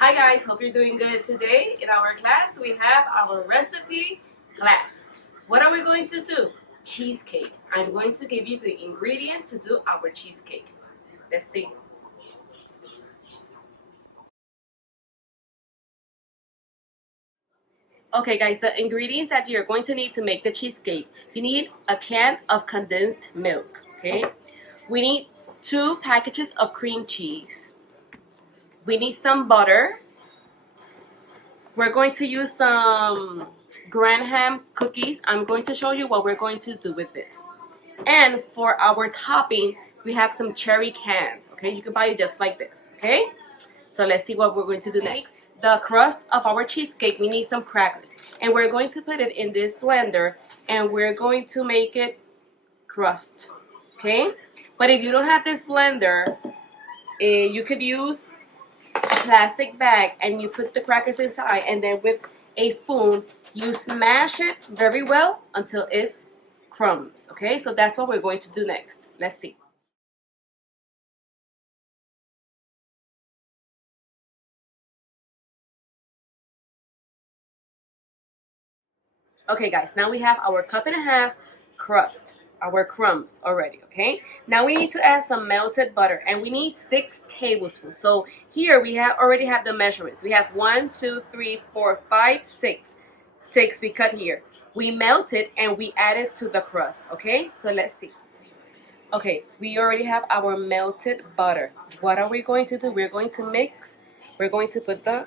Hi guys, hope you're doing good. Today in our class we have our recipe class. What are we going to do? Cheesecake. I'm going to give you the ingredients to do our cheesecake. Let's see. Okay guys, the ingredients that you're going to need to make the cheesecake. You need a can of condensed milk, okay? We need 2 packages of cream cheese. We need some butter. We're going to use some Graham cookies. I'm going to show you what we're going to do with this. And for our topping, we have some cherry cans. Okay, you can buy it just like this. Okay, so let's see what we're going to do next. The crust of our cheesecake, we need some crackers. And we're going to put it in this blender and we're going to make it crust. Okay, but if you don't have this blender, you could use plastic bag and you put the crackers inside, and then with a spoon you smash it very well until it's crumbs. Okay, so that's what we're going to do next. Let's see. Okay guys, now we have our cup and a half crust, our crumbs already. Okay, now we need to add some melted butter and we need 6 tablespoons. So here we have already have the measurements. We have 1, 2, 3, 4, 5, 6. 6 we cut here. We melt it and we add it to the crust. Okay, so let's see. Okay, we already have our melted butter. What are we going to do? We're going to mix. We're going to put the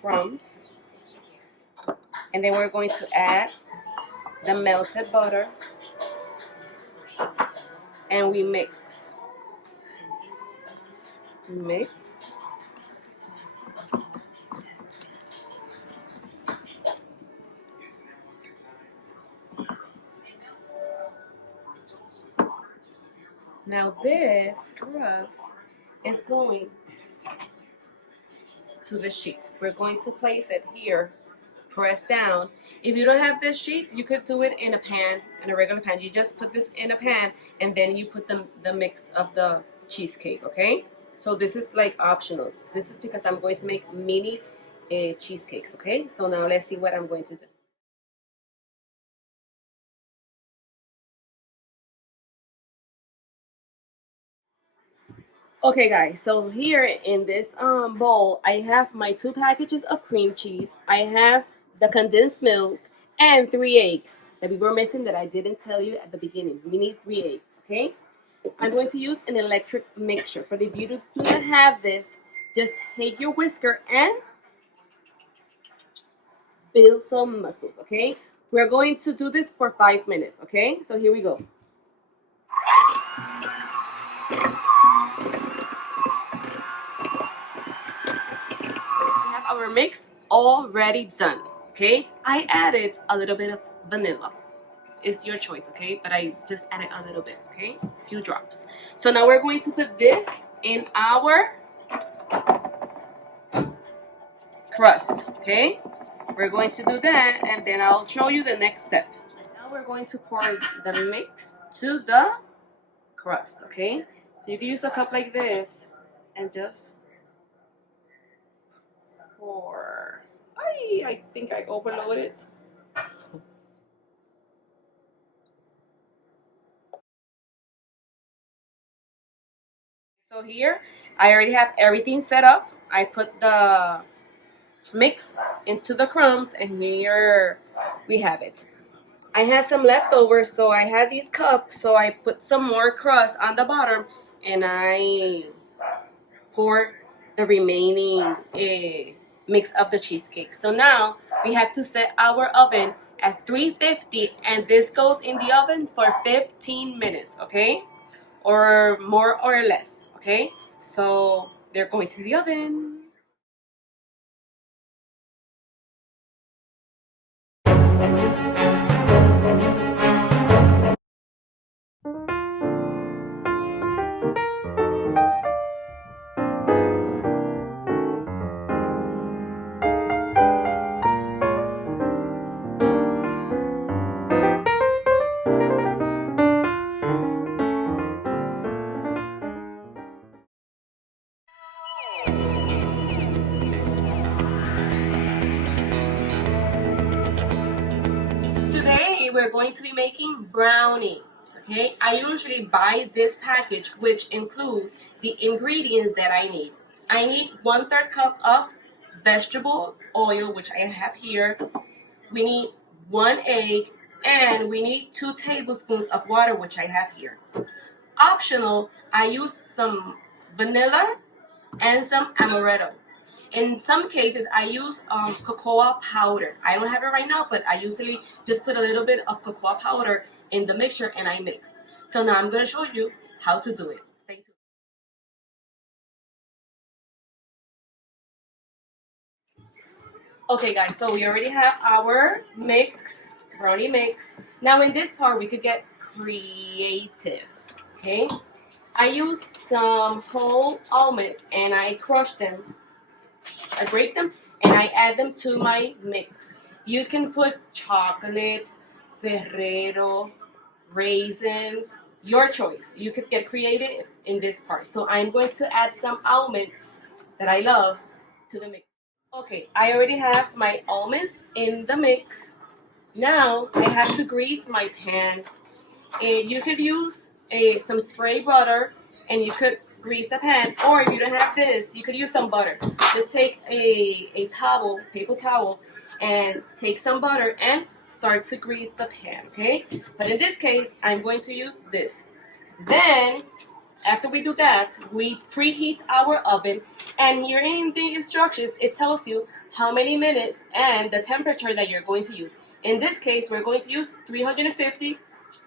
crumbs and then we're going to add the melted butter and we mix. Mix. Now this crust is going to the sheet. We're going to place it here, press down. If you don't have this sheet, you could do it in a pan, in a regular pan. You just put this in a pan and then you put the mix of the cheesecake, okay? So this is like optional. This is because I'm going to make mini cheesecakes, okay? So now let's see what I'm going to do. Okay guys, so here in this bowl, I have my 2 packages of cream cheese. I have the condensed milk and 3 eggs that we were missing that I didn't tell you at the beginning. We need 3 eggs, okay? I'm going to use an electric mixture, but if you do not have this, just take your whisker and build some muscles, okay? We're going to do this for 5 minutes, okay? So here we go. We have our mix already done, okay? I added a little bit of vanilla. It's your choice, okay? But I just added a little bit, okay? A few drops. So now we're going to put this in our crust, okay? We're going to do that and then I'll show you the next step. Now we're going to pour the mix to the crust, okay? So you can use a cup like this and just pour. I think I overloaded. So here, I already have everything set up. I put the mix into the crumbs and here we have it. I had some leftovers, so I had these cups, so I put some more crust on the bottom and I poured the remaining mix of the cheesecake. So now we have to set our oven at 350 and this goes in the oven for 15 minutes, okay? Or more or less, okay? So they're going to the oven. Today we're going to be making brownies, okay? I usually buy this package, which includes the ingredients that I need. I need 1/3 cup of vegetable oil, which I have here. We need 1 egg, and we need 2 tablespoons of water, which I have here. Optional, I use some vanilla and some amaretto. In some cases, I use cocoa powder. I don't have it right now, but I usually just put a little bit of cocoa powder in the mixture and I mix. So now I'm going to show you how to do it. Stay tuned. Okay guys, so we already have our mix, brownie mix. Now in this part, we could get creative, okay? I use some whole almonds and I crush them. I break them and I add them to my mix. You can put chocolate, Ferrero, raisins, your choice. You could get creative in this part. So I'm going to add some almonds that I love to the mix. Okay, I already have my almonds in the mix. Now I have to grease my pan. You could use some spray butter and you could grease the pan, or if you don't have this, you could use some butter. Just take a towel, paper towel, and take some butter and start to grease the pan, okay? But in this case, I'm going to use this. Then, after we do that, we preheat our oven, and here in the instructions, it tells you how many minutes and the temperature that you're going to use. In this case, we're going to use 350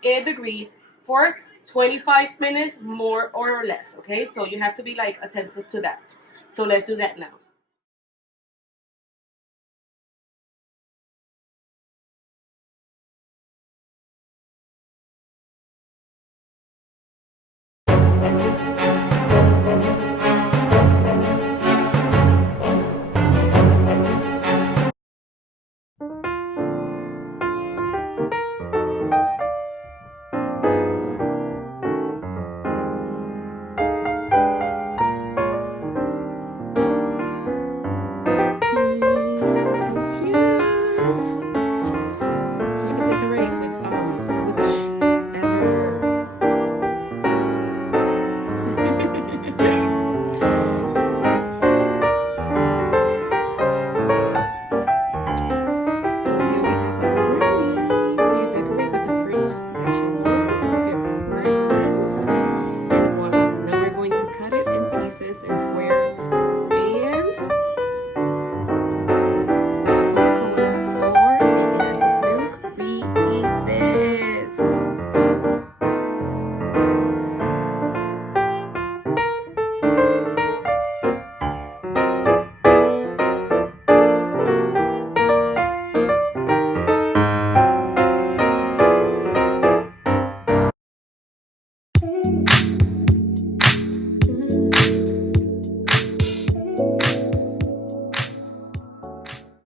degrees for 25 minutes, more or less, okay? So you have to be like attentive to that. So let's do that now.